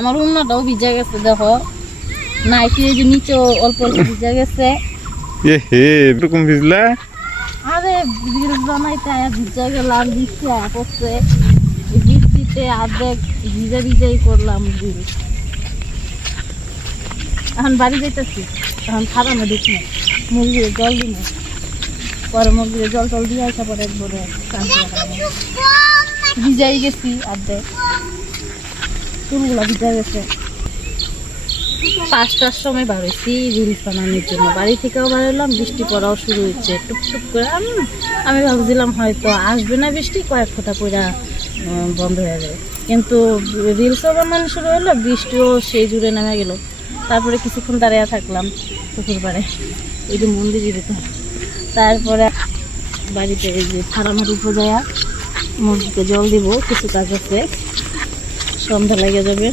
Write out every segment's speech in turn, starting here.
আমার উন্নাটাও ভিজা গেছে দেখো, নাইটি এই যে নিচে অল্প অল্প ভিজা গেছে। এ হে এরকম ভিজলা? আরে রিলস বানাইতে আয়া ভিজা গেলাম, বৃষ্টি আয়া পড়ছে, বৃষ্টিতে অর্ধেক ভিজাই করলাম রিলস। এখন বাড়ি যাইতেছি, এখন খারানো দেখি না, মুরগির জল দিন, পরে মুরগির জল টল দিয়ে আসা পরে একবারে ভিজাই গেছি অর্ধেক, চুলগুলা ভিজা গেছে। 5টার সময় বাড়াইছি রিলস বানানোর জন্য, বাড়ি থেকেও বাড়ালাম, বৃষ্টি পড়াও শুরু হয়েছে টুকটুক করে। আমি ভাবছিলাম হয়তো আসবে না বৃষ্টি, কয়েক ফোঁটা পড়া বন্ধ হয়ে যাবে, কিন্তু রিলসও বানানো শুরু হলো, বৃষ্টিও সেই জুড়ে নেমে গেল। তারপরে কিছুক্ষণ দাঁড়িয়ে থাকলাম পুকুর পাড়ে, এই যে মন্দিরের ভিতর। তারপরে বাড়িতে এই যে ফার্মের উপর যায় মুরগিকে জল দিব, কিছু কাজ আছে, সন্ধ্যা লেগে যাবে।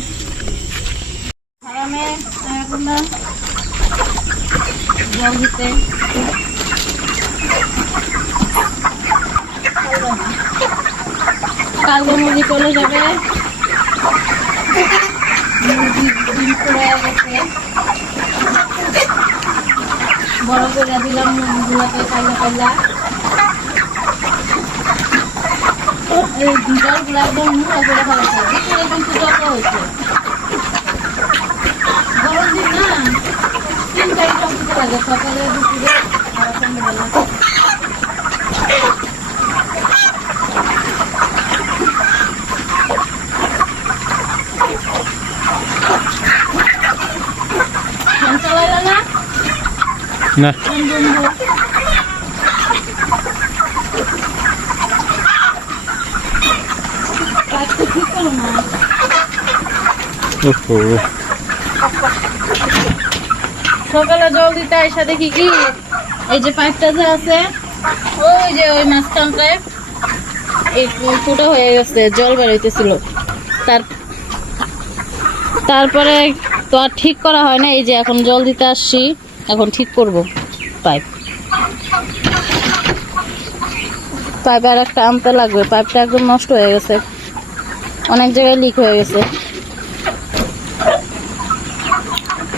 ফার্মে জল দিতে কালকে মুরগি চলে যাবে, মুরগি ডিম করে গেছে, বড় করে দিলাম মুরগিগুলোকে পাইলা পাইলা। এই জলগুলো একদম মুড়া করে ফেলেছে, ভিতরে কিন্তু যত হয়েছে গরম দিন না, 3 টাইম সব দিতে লাগে, সকালে দুপুরে আর সন্ধ্যাবেলা। ফ্যান চালাইলা না? না ফ্যান বন্ধ। কাজটা ঠিক করো না। ওহো সকালে জল দিতে আইসা দেখি কি, এই যে পাইপটা যে আছে, ওই যে ওই মাঝখানটায় এই ফুটো হয়ে গেছে, জল বেরোইতেছিল। তারপরে তো আর ঠিক করা হয় না, এই যে এখন জল দিতে আসছি, এখন ঠিক করব পাইপ। পাইপ আর একটা আনতে লাগবে, পাইপটা একদম নষ্ট হয়ে গেছে, অনেক জায়গায় লিক হয়ে গেছে।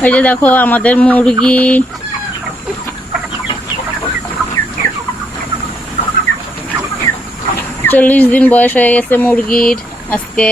এই যে দেখো আমাদের মুরগি, চল্লিশ দিন বয়স হয়ে গেছে মুরগির আজকে।